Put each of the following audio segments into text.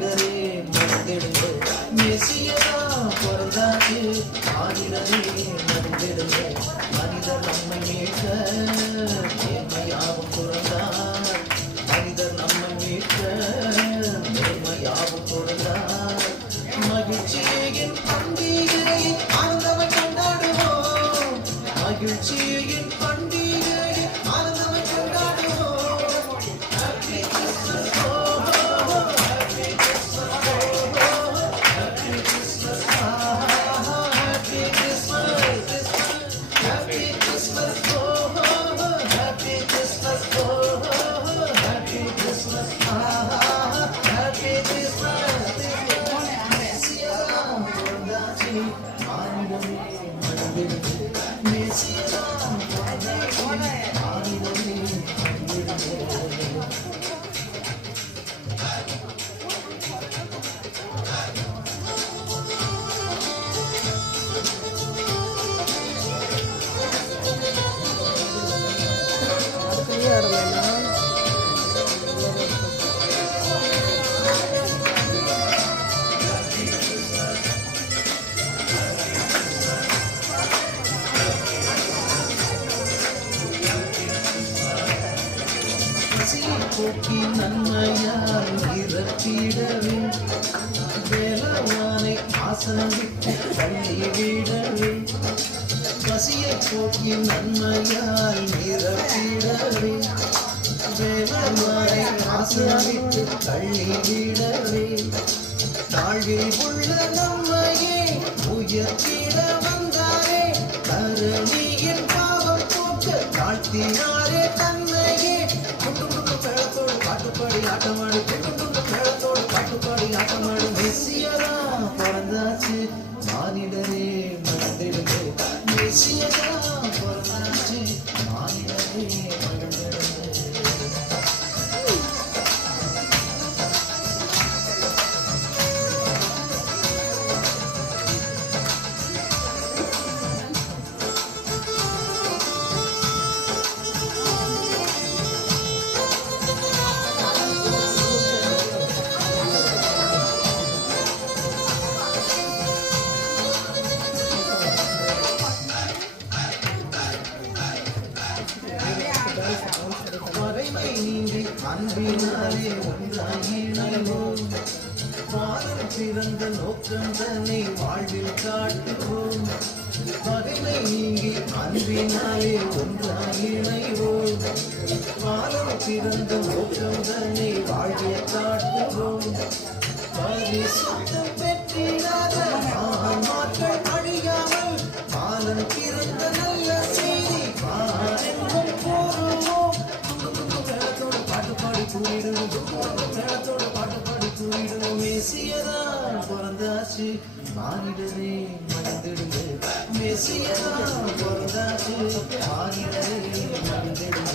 மானிடரே மறந்திடுங்க மெசியரா பிறந்தாச்சு மானிடரே மறந்திடுங்க மனிதர் நம்மை மீட்க நேர்மையாவும் பிறந்தார் மனிதர் நம்மை மீட்க நேர்மையாவும் பிறந்தார் மகிழ்ச்சியின் பண்டிகையை ஆனந்தமை கொண்டாடுவோம் மகிழ்ச்சியின் பண்டிகையை ஆனந்தமை கொண்டாடுவோம் Happy Christmas, oh, oh, oh. Happy Christmas, oh, oh, oh. Happy Christmas, Happy Christmas, Happy Christmas, oh, oh, oh. Happy Christmas, oh, oh, oh. Happy Christmas, Happy Christmas. போக்கி நன்மையால் நிரப்பிடவே வேலவானை ஆசனம் விட்டு தள்ளிவிடவே பசியை போக்கி நன்மையால் நிரப்பிடவே வேலவானை ஆசனம் விட்டு தள்ளிவிடவே தாழ்வில் உள்ள நம்மையே உயர்த்திட வந்தாரே கருணியின் பாவம் போக்க தாழ்த்தினாரே தன்னையே பாட்டுப்பாடி ஆட்டமாடு மேளத்தோடு பாட்டுப்பாடி ஆட்டமாடு மெசியரா பிறந்தாச்சு மானிடரே மறந்திடுங்க மெசியரா பிறந்தாச்சு மானிடரே மறந்திடுங்க பகைமை நீங்கி அன்பினாலே ஒன்றாகினோம் பாதம் பிறந்த நோக்கம் தன்னை வாழ்வில் காட்டுவோம் பகைமை நீங்கி அன்பினாலே ஒன்றாகினோம் பாதம் பிறந்த நோக்கம் தன்னை வாழ்வில் காட்டுவோம் பரிசுத்தம் பெற்றிடாத மக்கள் அழியாமல் பாலன் பிறந்த நல்ல செய்தி பாரெங்கும் போருவோம் பாட்டுப்பாடி தூயிடுவோம் மெசியரா பிறந்தாச்சு மானிடரே மறந்திடுங்க மெசியரா பிறந்தாச்சு மானிடரே மறந்திடுங்க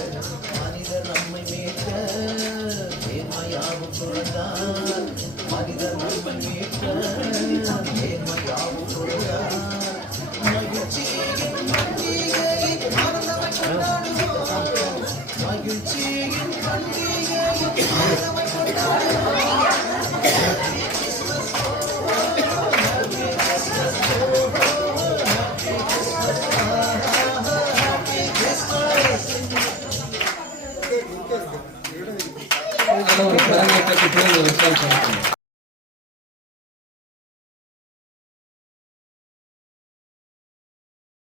மனிதர் நம்மை மீட்க நேர்மையாவும் பிறந்தார் மனிதர் நம்மை மீட்க நேர்மையாவும் பிறந்தார் மகிழ்ச்சியின் பண்டிகையை ஆனந்தமை கொண்டாடுவோம் மகிழ்ச்சியின் பண்டிகையை ஆனந்தமை கொண்டாடுவோம் ஒரு